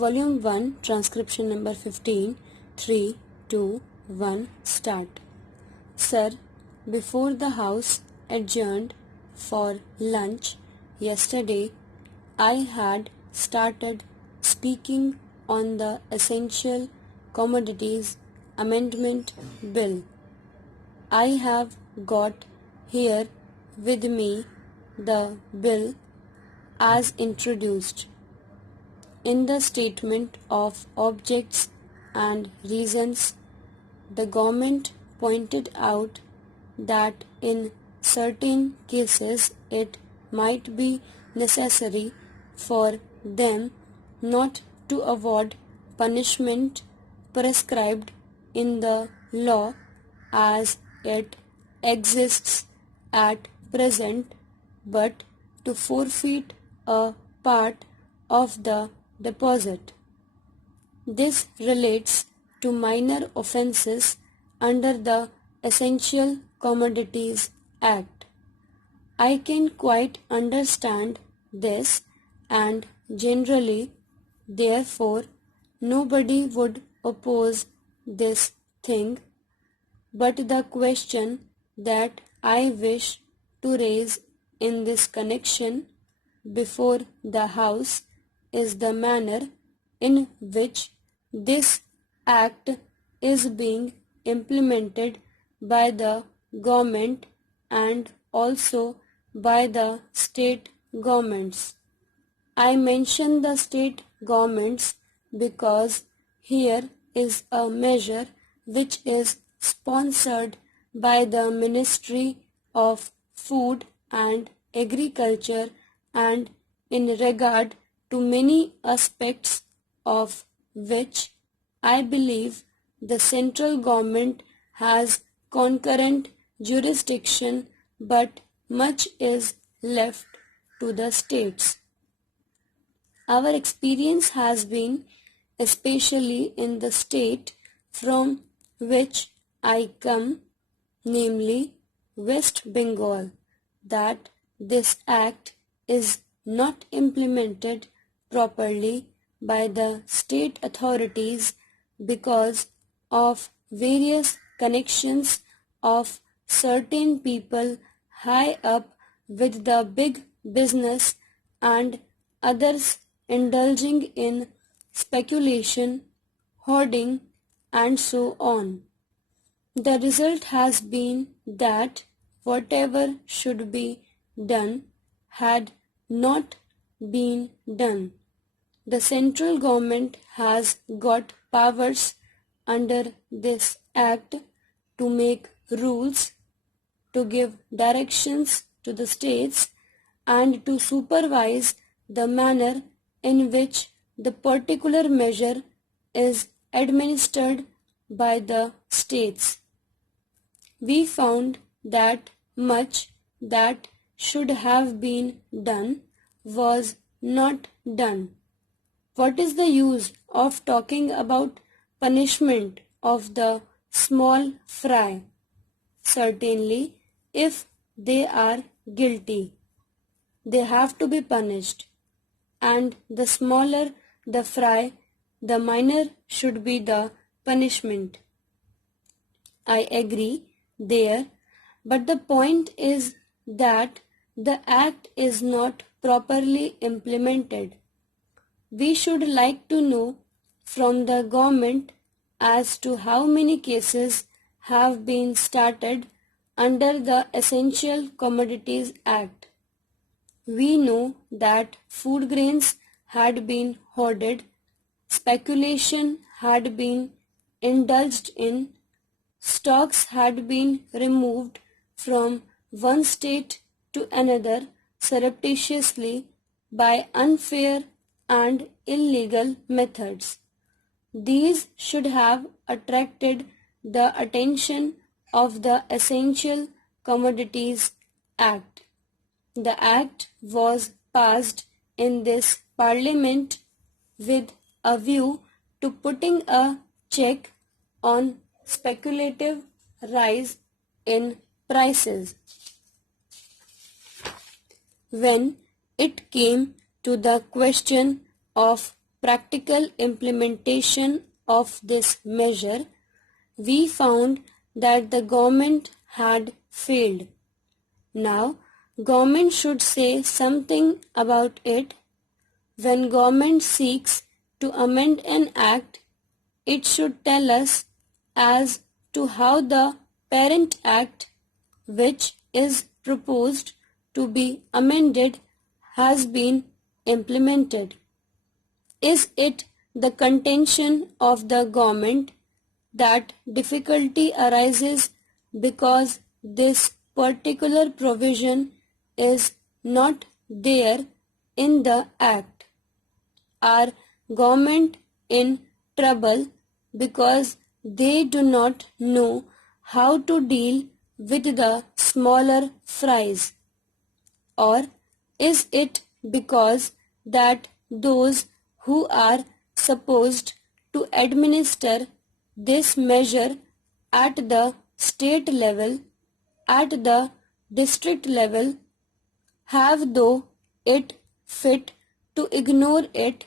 Volume 1, transcription number 15, 3, 2, 1, start. Sir, before the House adjourned for lunch yesterday, I had started speaking on the Essential Commodities Amendment Bill. I have got here with me the bill as introduced. In the statement of objects and reasons, the government pointed out that in certain cases it might be necessary for them not to award punishment prescribed in the law as it exists at present, but to forfeit a part of the deposit. This relates to minor offences under the Essential Commodities Act. I can quite understand this, and generally, therefore, nobody would oppose this thing, but the question that I wish to raise in this connection before the House is the manner in which this act is being implemented by the government and also by the state governments. I mention the state governments because here is a measure which is sponsored by the Ministry of Food and Agriculture and in regard to many aspects of which I believe the central government has concurrent jurisdiction, but much is left to the states. Our experience has been, especially in the state from which I come, namely West Bengal, that this act is not implemented properly by the state authorities because of various connections of certain people high up with the big business and others indulging in speculation, hoarding, and so on. The result has been that whatever should be done had not been done. The central government has got powers under this act to make rules, to give directions to the states, and to supervise the manner in which the particular measure is administered by the states. We found that much that should have been done was not done. What is the use of talking about punishment of the small fry? Certainly, if they are guilty, they have to be punished, and the smaller the fry, the minor should be the punishment. I agree there, but the point is that the act is not properly implemented. We should like to know from the government as to how many cases have been started under the Essential Commodities Act. We know that food grains had been hoarded, speculation had been indulged in, stocks had been removed from one state to another surreptitiously by unfair and illegal methods. These should have attracted the attention of the Essential Commodities Act. The act was passed in this Parliament with a view to putting a check on speculative rise in prices. When it came to the question of practical implementation of this measure, we found that the government had failed. Now, government should say something about it. When government seeks to amend an act, it should tell us as to how the parent act, which is proposed to be amended, has been implemented. Is it the contention of the government that difficulty arises because this particular provision is not there in the act? Are government in trouble because they do not know how to deal with the smaller fries? Or is it because that those who are supposed to administer this measure at the state level, at the district level, have thought it fit to ignore it,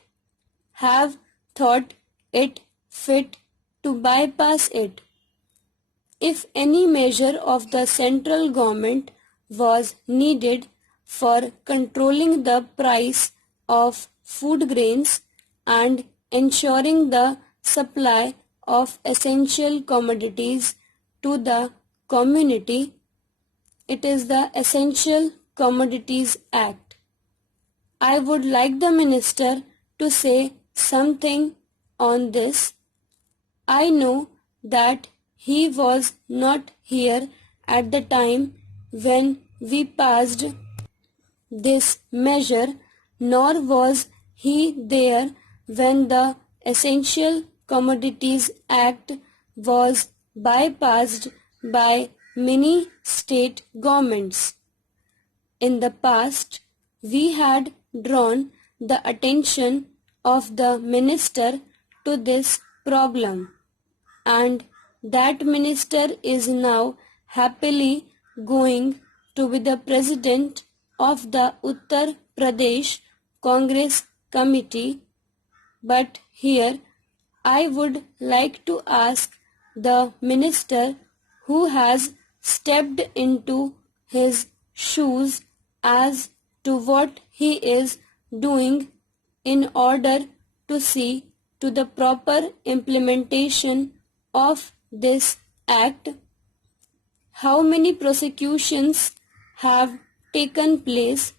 have thought it fit to bypass it? If any measure of the central government was needed for controlling the price of food grains and ensuring the supply of essential commodities to the community, it is the Essential Commodities Act. I would like the minister to say something on this. I know that he was not here at the time when we passed this measure, nor was he there when the Essential Commodities Act was bypassed by many state governments. In the past, we had drawn the attention of the minister to this problem, and that minister is now happily going to be the president of the Uttar Pradesh Congress Committee. But here I would like to ask the minister who has stepped into his shoes as to what he is doing in order to see to the proper implementation of this act. How many prosecutions have taken place?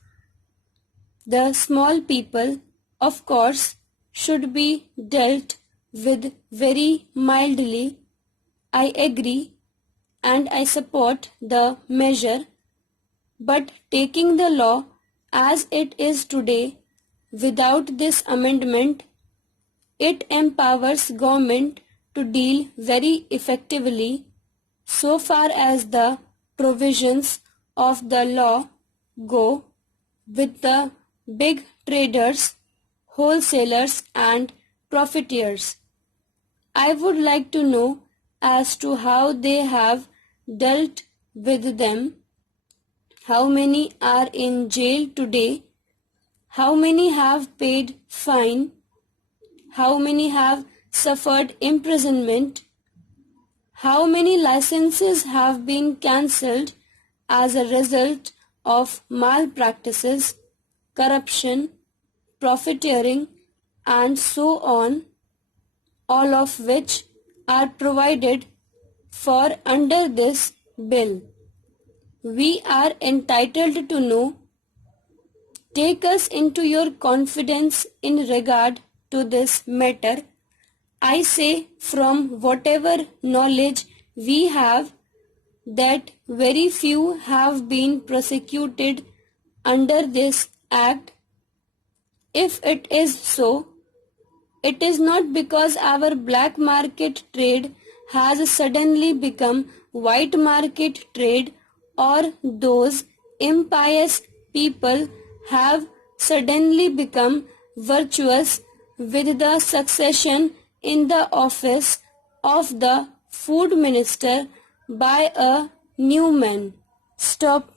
The small people, of course, should be dealt with very mildly. I agree and I support the measure, but taking the law as it is today without this amendment, it empowers government to deal very effectively so far as the provisions of the law go with the big traders, wholesalers and profiteers. I would like to know as to how they have dealt with them. How many are in jail today? How many have paid fine? How many have suffered imprisonment? How many licenses have been cancelled as a result of malpractices, corruption, profiteering, and so on, all of which are provided for under this bill? We are entitled to know. Take us into your confidence in regard to this matter. I say from whatever knowledge we have that very few have been prosecuted under this act. If it is so, it is not because our black market trade has suddenly become white market trade, or those impious people have suddenly become virtuous with the succession in the office of the food minister by a new man. Stop